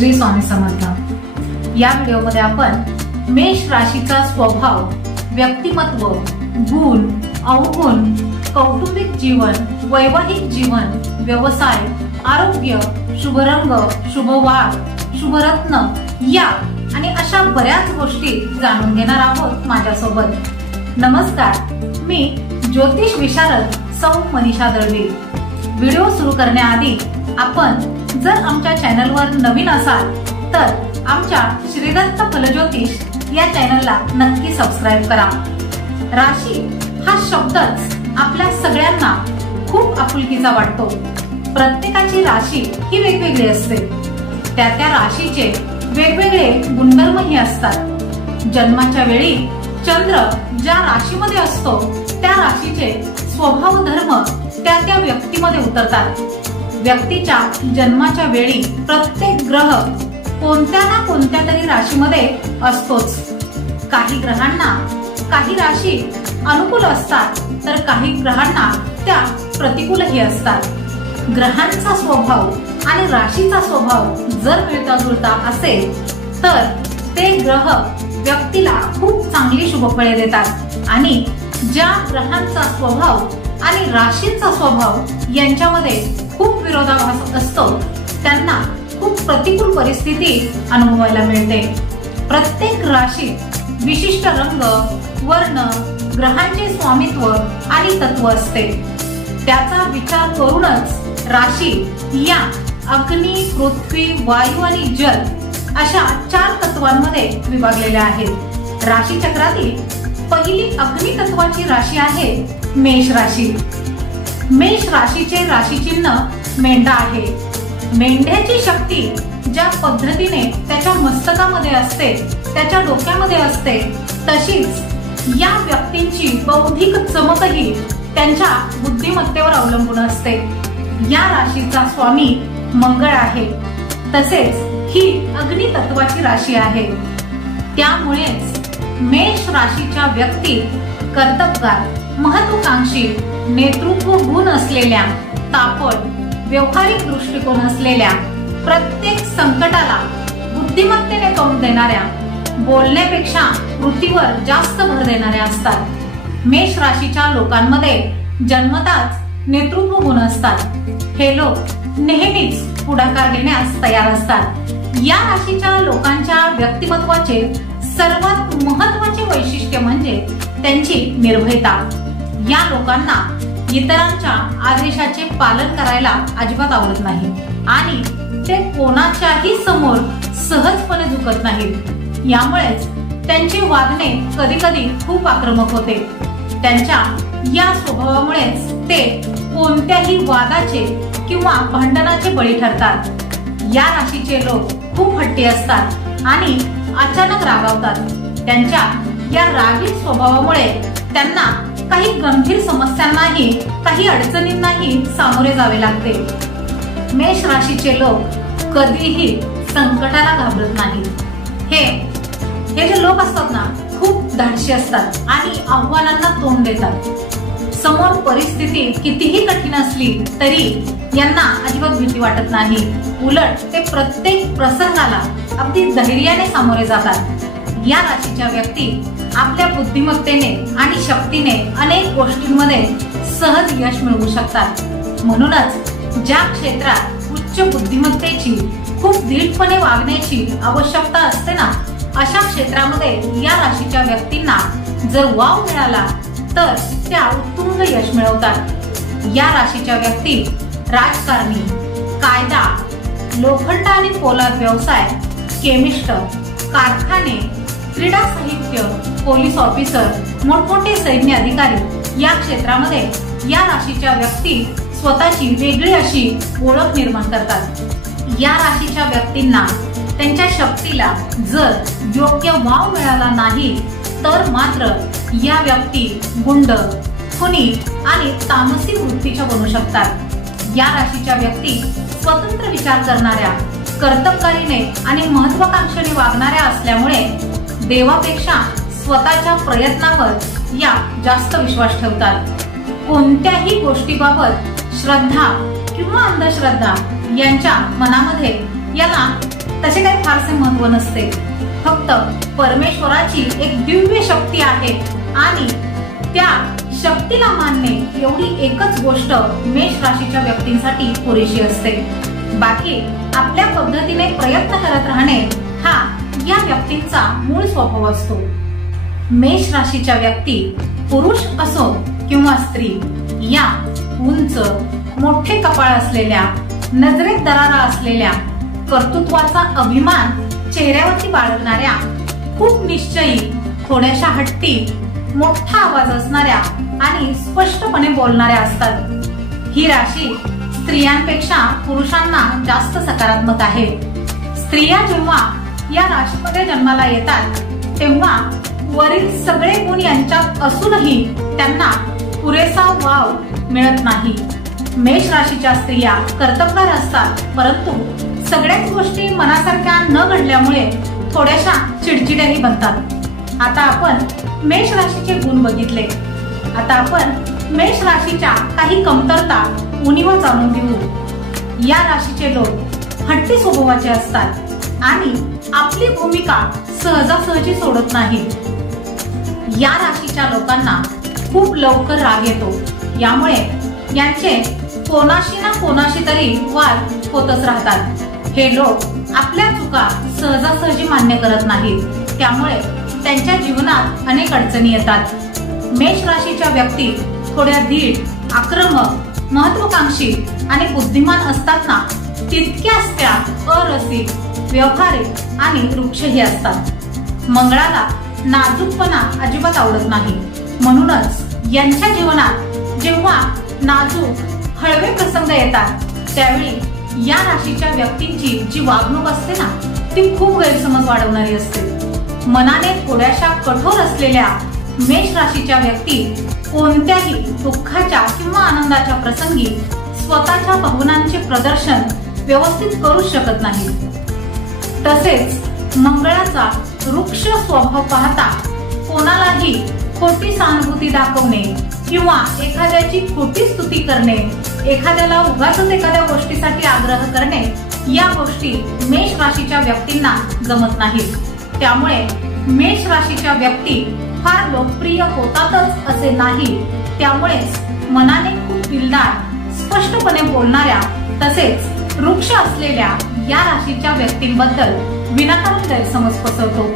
श्री स्वामी समर्थ। या व्हिडिओमध्ये आपण मेष राशीचा स्वभाव, व्यक्तिमत्व, गुण, अवगुण, कौटुंबिक जीवन, वैवाहिक जीवन, व्यवसाय, आरोग्य, शुभ रंग, शुभ वार, शुभ रत्न या आणि अशा बऱ्याच गोष्टी जाणून घेणार आहोत माझ्यासोबत। नमस्कार, मी ज्योतिष विशारद सौ मनीषा दळवी। व्हिडिओ सुरू करण्याआधी आपण जर आमच्या चॅनलवर नवीन असाल तर आमच्या श्रीदत्त फलज्योतिष या चॅनलला नक्की सबस्क्राइब करा। राशी हा शब्दच आपल्या सगळ्यांना खूप आपुलकीचा वाटतो। प्रत्येकाची राशी ही वेगवेगळी असते, त्या राशीचे वेगवेगळे गुणधर्मही असतात। जन्माच्या वेळी चंद्र ज्या राशीमध्ये असतो त्या राशीचे स्वभाव धर्म त्या व्यक्तीमध्ये उतरतात। व्यक्तीच्या जन्माच्या वेळी प्रत्येक ग्रह कोणत्या ना कोणत्या तरी राशीमध्ये असतोच। काही ग्रहांना काही राशी अनुकूल असतात तर काही ग्रहांना त्या प्रतिकूलही असतात। ग्रहांचा स्वभाव आणि राशीचा स्वभाव जर मिळता जुळता असेल तर ते ग्रह व्यक्तीला खूप चांगली शुभफळे देतात आणि ज्या ग्रहांचा स्वभाव आणि राशींचा स्वभाव यांच्यामध्ये खूप विरोधाभास असतो त्यांना खूप प्रतिकूल परिस्थिती अनुभवायला मिळते। प्रत्येक राशीत विशिष्ट रंग, वर्ण, ग्रहांचे स्वामित्व आणि तत्व असते। त्याचा विचार करूनच राशी या अग्नी, पृथ्वी, वायू आणि जल अशा 4 तत्वांमध्ये विभागलेल्या आहेत। राशी चक्रातील पहिली अग्नि तत्वाची राशी आहे मेष राशी। मेष राशीचे राशीचिन्ह मेंढा आहे। मेंढ्याची शक्ती ज्या पद्धतीने त्याच्या मस्तकामध्ये असते, त्याच्या डोक्यामध्ये असते, तशीच या व्यक्तींची बौद्धिक चमकही त्यांच्या बुद्धिमत्तेवर अवलंबून असते। या राशीचा स्वामी मंगळ आहे, तसेच ही अग्नि तत्वाची राशी आहे। त्यामुळेच मेष राशीच्या व्यक्ती कर्तबगार, महत्वाकांक्षी, नेतृत्व गुण असलेल्या, तापट, व्यवहारिक दृष्टिकोन असलेल्या, प्रत्येक संकटाला बुद्धिमत्तेने तोंड देणाऱ्या, बोलण्यापेक्षा कृतीवर जास्त भर देणाऱ्या असतात। मेष राशीच्या लोकांमध्ये जन्मताच नेतृत्व गुण असतात। हे लोक नेहमीच पुढाकार घेण्यास तयार असतात। या राशीच्या लोकांच्या व्यक्तिमत्वाचे सर्वात महत्त्वाचे वैशिष्ट्य म्हणजे त्यांची निर्भयता। या लोकांना इतरांच्या आदेशाचे पालन करायला अजिबात आवडत नाही आणि ते कोणाच्याही समोर सहजपणे झुकत नाहीत। यामुळेच त्यांचे वागणे कधी-कधी खूप आक्रमक होते। त्यांच्या या स्वभावामुळेच ते कोणत्याही वादाचे किंवा भांडणाचे बळी ठरतात। या राशीचे लोक खूप हट्टी असतात आणि अचानक रागावतात। त्यांच्या या रागीट स्वभावामुळे त्यांना काही गंभीर समस्यांनाही, काही अडचणींनाही सामोरे जावे लागते। मेष राशीचे लोक कधीही संकटाला घाबरत नाहीत। हे जे लोक असतात ना, खूप धाडशी असतात आणि आव्हानांना तोंड देतात। समोर परिस्थिती कितीही कठीण असली तरी यांना अजिबात भीती वाटत नाही। उलट ते प्रत्येक प्रसंगाला अगदी धैर्याने सामोरे जातात। या राशीच्या व्यक्ती आपल्या बुद्धिमत्तेने आणि शक्तीने अनेक गोष्टींमध्ये सहज यश मिळवू शकतात। म्हणूनच ज्या क्षेत्रात उच्च बुद्धिमत्तेची, खूप धीटपणे वागण्याची आवश्यकता असते ना, अशा क्षेत्रामध्ये या राशीच्या व्यक्तींना जर वाव मिळाला तर त्या उत्तुंग यश मिळवतात। या राशीच्या व्यक्ती राजकारणी, कायदा, लोखंड आणि पोलाद व्यवसाय, केमिस्ट, कारखाने, क्रीडा साहित्य, पोलीस ऑफिसर, मोठमोठे सैन्य अधिकारी या क्षेत्रामध्ये या राशीच्या व्यक्ती स्वतःची वेगळी अशी ओळख निर्माण करतात। या राशीच्या व्यक्तींना त्यांच्या शक्तीला जर योग्य वाव मिळाला नाही तर मात्र या व्यक्ती गुंड, खुनी आणि तामसी वृत्तीच्या बनू शकतात। या राशीच्या व्यक्ती स्वतंत्र विचार करणाऱ्या, कर्तबगारीने आणि महत्वाकांक्षेने वागणाऱ्या असल्यामुळे देवापेक्षा स्वतःच्या प्रयत्नावर या जास्त विश्वास ठेवतात। कोणत्याही गोष्टीबाबत श्रद्धा किंवा अंधश्रद्धा यांच्या मनामध्ये यांना तसे काही फारसे महत्व नसते. फक्त परमेश्वराची एक दिव्य शक्ती आहे आणि त्या शक्तीला मानणे एवढी एकच गोष्ट मेष राशीच्या व्यक्तींसाठी पुरेशी असते. बाकी आपल्या पद्धतीने प्रयत्न करत राहणे हा या व्यक्तींचा मूळ स्वभाव असतो. मेष राशीच्या व्यक्ती पुरुष असो किंवा स्त्री या उंच मोठे कपाळ असलेल्या, नजरेत दरारा असलेल्या, कर्तृत्वाचा अभिमान चेहऱ्यावरती बाळगणाऱ्या, खूप निश्चयी, थोड्याशा हट्टी, मोठा आवाज असणाऱ्या आणि स्पष्टपणे बोलणाऱ्या असतात. ही राशी स्त्रियांपेक्षा पुरुषांना जास्त सकारात्मक आहे. स्त्रिया जेव्हा या राशीमध्ये जन्माला येतात तेव्हा वरील सगळे गुण यांच्यात असूनही त्यांना पुरेसा वाव मिळत नाही. मेष राशीच्या स्त्रिया कर्तबगार असतात, परंतु सगळ्याच गोष्टी मनासारख्या न घडल्यामुळे थोड्याशा चिडचिड्याही बनतात. आता आपण मेष राशीचे गुण बघितले. आता आपण मेष राशीच्या काही कमतरता उणिवा जाणून घेऊ. या राशीचे लोक हट्टी स्वभावाचे असतात आणि आपली भूमिका सहजासहजी सोडत नाहीत. या राशीच्या लोकांना खूप लवकर राग येतो. यामुळे यांचे कोणाशी ना कोणाशी तरी वाद होतच राहतात. हे लोक आपल्या चुका सहजासहजी मान्य करत नाहीत. त्यामुळे त्यांच्या जीवनात अनेक अडचणी येतात. मेष राशीच्या व्यक्ती थोड्या धीट, आक्रमक, महत्वाकांक्षी आणि बुद्धिमान असतात ना, तितक्याच त्या अरसिक, व्यवहारिक आणि वृक्षही असतात. मंगळाला नाजूकपणा अजिबात आवडत नाही. म्हणूनच यांच्या जीवनात जेव्हा नाजूक, हळवे प्रसंग येतात त्यावेळी या राशीच्या व्यक्तींची जी वागणूक असते ना, ती खूप गैरसमज वाढवणारी असते. मनाने थोड्याशा कठोर असलेल्या मेष राशीच्या व्यक्ती कोणत्याही दुःखाच्या किंवा आनंदाच्या प्रसंगी स्वतःच्या भावनांचे प्रदर्शन व्यवस्थित करू शकत नाही. तसेच मंगळाचा वृक्ष स्वभाव पाहता कोणालाही खोटी सहानुभूती दाखवणे किंवा एखाद्याची खोटी स्तुती करणे, एखाद्याला उगाचच एखाद्या गोष्टीसाठी आग्रह करणे या गोष्टी मेष राशीच्या व्यक्तींना जमत नाहीत. त्यामुळे मेष राशीच्या व्यक्ती फार लोकप्रिय होतातच असे नाही. त्यामुळेच मनाने खूप दिलदार, स्पष्टपणे बोलणाऱ्या तसेच वृक्ष असलेल्या या राशीच्या व्यक्तींबद्दल विनाकारण गैरसमज पसरतो.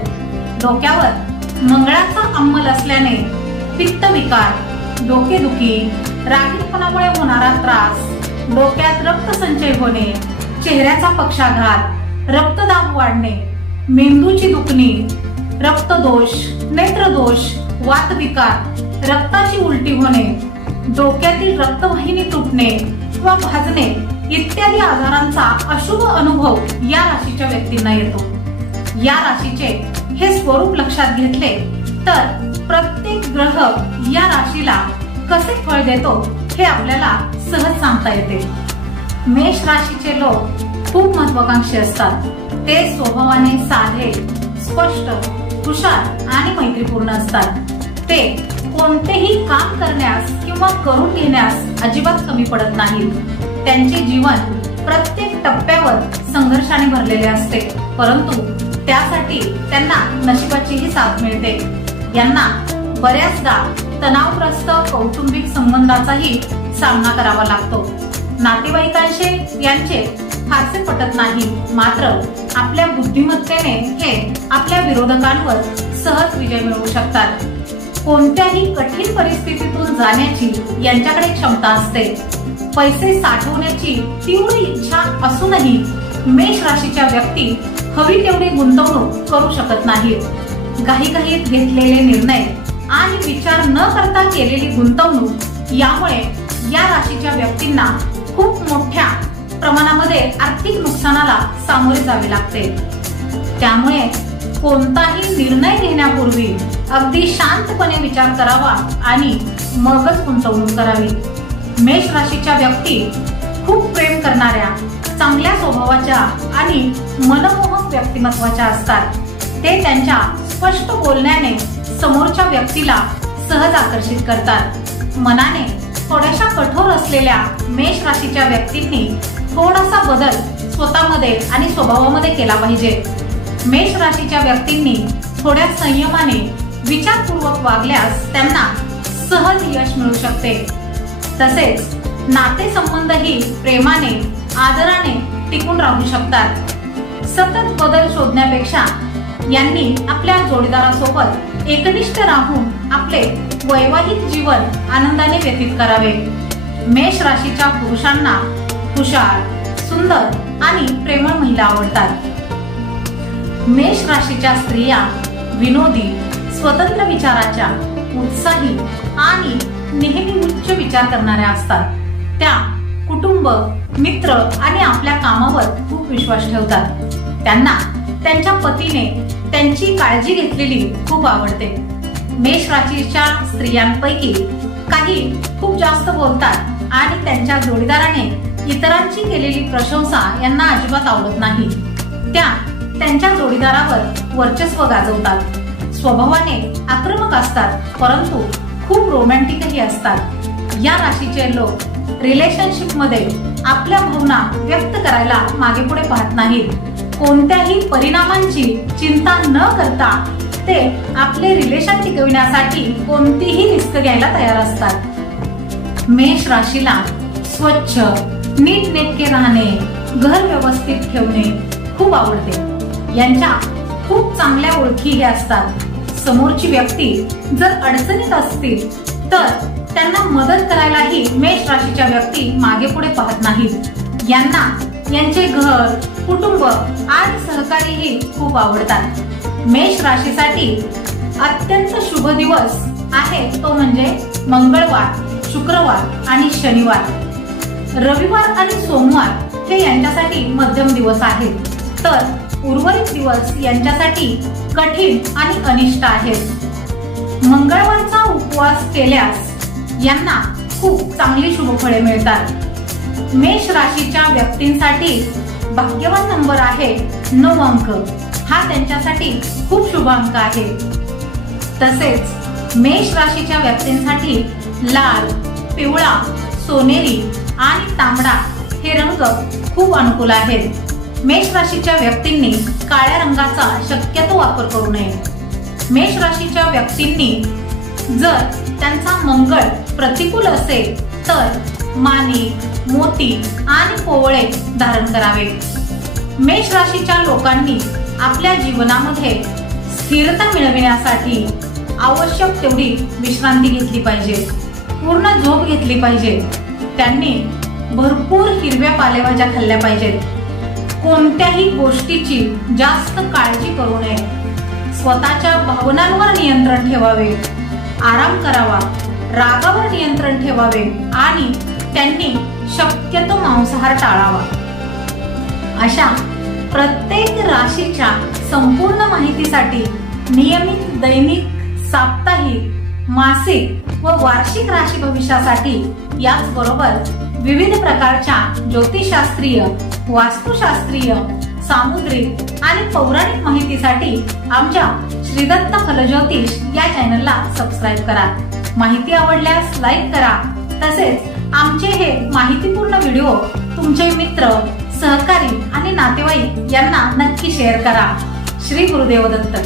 डोक्यावर मंगळाचा अंमल असल्याने पित्तविकार, डोकेदुखी, रागीटपणामुळे होणारा त्रास, डोक्यात रक्तसंचय होणे, चेहऱ्याचा पक्षाघात, रक्तदाब वाढणे, मेंदूची दुखणी, रक्तदोष, नेत्रदोष, वातविकार, रक्ताची उलटी होणे, डोक्यातील रक्तवाहिनी तुटणे किंवा भाजणे इत्यादी आजारांचा अशुभ अनुभव या राशीच्या व्यक्तींना येतो. या राशीचे हे स्वरूप लक्षात घेतले तर प्रत्येक ग्रह या राशीला कसे फळ देतो हे आपल्याला सहज सांगता येते. मेष राशीचे लोक खूप महत्वाकांक्षी असतात. ते स्वभावाने साधे, स्पष्ट, हुशार आणि मैत्रीपूर्ण असतात. ते कोणतेही काम करण्यास किंवा करून घेण्यास अजिबात कमी पडत नाहीत. त्यांचे जीवन प्रत्येक टप्प्यावर संघर्षाने भरलेले असते, परंतु त्यासाठी त्यांना नशिबाचीही साथ मिळते. यांना बऱ्याचदा तणावग्रस्त कौटुंबिक संबंधाचाही सामना करावा लागतो. नातेवाईकांशी यांचे फारसे पटत नाही, मात्र आपल्या बुद्धिमत्तेने हे आपल्या विरोधकांवर सहज विजय मिळवू शकतात. कोणत्याही कठीण परिस्थितीतून जाण्याची यांच्याकडे क्षमता असते. पैसे साठवण्याची तीव्र इच्छा असूनही मेष राशीच्या व्यक्ती हवी तेवढी गुंतवणूक करू शकत नाहीत. घाईघाईत घेतलेले निर्णय आणि विचार न करता केलेली गुंतवणूक यामुळे या राशीच्या व्यक्तींना खूप मोठ्या प्रमाणामध्ये आर्थिक नुकसानाला सामोरे जावे लागते. त्यामुळे कोणताही निर्णय घेण्यापूर्वी अगदी शांतपणे विचार करावा आणि मगच गुंतवणूक करावी. मेष राशीच्या व्यक्ती खूप प्रेम करणाऱ्या, चांगल्या स्वभावाच्या आणि मनमोहक व्यक्तिमत्वाच्या असतात. ते त्यांच्या स्पष्ट बोलण्याने समोरच्या व्यक्तीला सहज आकर्षित करतात. मनाने थोड्याशा कठोर असलेल्या मेष राशीच्या व्यक्तींनी थोडासा बदल स्वतःमध्ये आणि स्वभावामध्ये केला पाहिजे। मेष राशीच्या व्यक्तींनी थोड्या संयमाने विचारपूर्वक वागल्यास त्यांना सहज यश मिळू शकते। तसेच नातेसंबंधही प्रेमाने आदराने टिकून राहू शकतात। सतत बदल शोधण्यापेक्षा यांनी आपल्या जोडीदारासोबत एकनिष्ठ राहून आपले वैवाहिक जीवन आनंदाने व्यतीत करावे। मेष राशीच्या पुरुषांना हुशार, सुंदर आणि प्रेमळ महिला आवडतात। मेष राशीच्या स्त्रिया विनोदी, स्वतंत्र विचाराच्या, उत्साही आणि नेहमी उच्च विचार करणाऱ्या असतात। त्या कुटुंब, मित्र आणि आपल्या कामावर खूप विश्वास ठेवतात। त्यांना त्यांच्या पतीने त्यांची काळजी घेतलेली खूप आवडते। मेष राशीच्या स्त्रियांपैकी काही खूप जास्त बोलतात आणि त्यांच्या जोडीदाराने इतरांची केलेली प्रशंसा यांना अजिबात आवडत नाही। त्या त्यांच्या जोडीदारावर वर्चस्व गाजवतात। स्वभावाने आक्रमक असतात, परंतु खूप रोमॅन्टिकही असतात। या राशीचे लोक रिलेशनशिप मध्ये आपल्या भावना व्यक्त करायला मागे पुढे पाहत नाहीत। कोणत्याही परिणामांची चिंता न करता ते आपले रिलेशन टिकविण्यासाठी कोणतीही रिस्क घ्यायला तयार असतात। मेष राशीला स्वच्छ, नीटनेटके राहणे, घर व्यवस्थित ठेवणे खूप आवडते। यांच्या खूप चांगल्या ओळखी हे असतात। समोरची व्यक्ती जर अडचणीत असतील तर त्यांना मदत करायलाही मेष राशीच्या व्यक्ती मागे पुढे पाहत नाहीत। यांना यांचे घर, कुटुंब आणि सहकारीही खूप आवडतात। मेष राशीसाठी अत्यंत शुभ दिवस आहे तो म्हणजे मंगळवार, शुक्रवार आणि शनिवार। रविवार आणि सोमवार हे यांच्यासाठी मध्यम दिवस आहेत, तर उर्वरित दिवस यांच्यासाठी कठीण आणि अनिष्ट आहेत। मंगळवारचा उपवास केल्यास यांना खूप चांगली शुभफळे मिळतात। मेष राशीच्या व्यक्तींसाठी भाग्यवान नंबर आहे 9 अंक। हा त्यांच्यासाठी खूप शुभ अंक आहे। तसेच मेष राशीच्या व्यक्तींसाठी लाल, पिवळा, सोनेरी आणि तांबडा हे रंग खूप अनुकूल आहेत। मेष राशीच्या व्यक्तींनी काळ्या रंगाचा शक्यतो वापर करू नये। मेष राशीच्या व्यक्तींनी जर त्यांचा मंगळ प्रतिकूल असेल तर माणिक, मोती आणि पोवळे धारण करावे। मेष राशीच्या लोकांनी आपल्या जीवनामध्ये स्थिरता मिळविण्यासाठी आवश्यक तेवढी विश्रांती घेतली पाहिजे, पूर्ण झोप घेतली पाहिजे। त्यांनी भरपूर हिरव्या पालेभाज्या खाल्ल्या पाहिजेत। कोणत्याही गोष्टीची जास्त काळजी करू नये। स्वतःच्या भावनांवर नियंत्रण ठेवावे, आराम करावा, रागावर नियंत्रण ठेवावे आणि त्यांनी शक्यतो मांसाहार टाळावा। अशा प्रत्येक राशीच्या संपूर्ण माहितीसाठी नियमित दैनिक, साप्ताहिक, मासिक व वार्षिक राशी भविष्यासाठी याचबरोबर विविध प्रकारच्या ज्योतिषशास्त्रीय, वास्तुशास्त्रीय, सामुद्रिक आणि पौराणिक माहितीसाठी आमच्या श्री दत्त फलज्योतिष या चॅनलला सबस्क्राईब करा। माहिती आवडल्यास लाईक करा। तसेच आमचे हे माहितीपूर्ण व्हिडिओ तुमचे मित्र, सहकारी आणि नातेवाईक यांना नक्की शेअर करा। श्री गुरुदेव दत्त।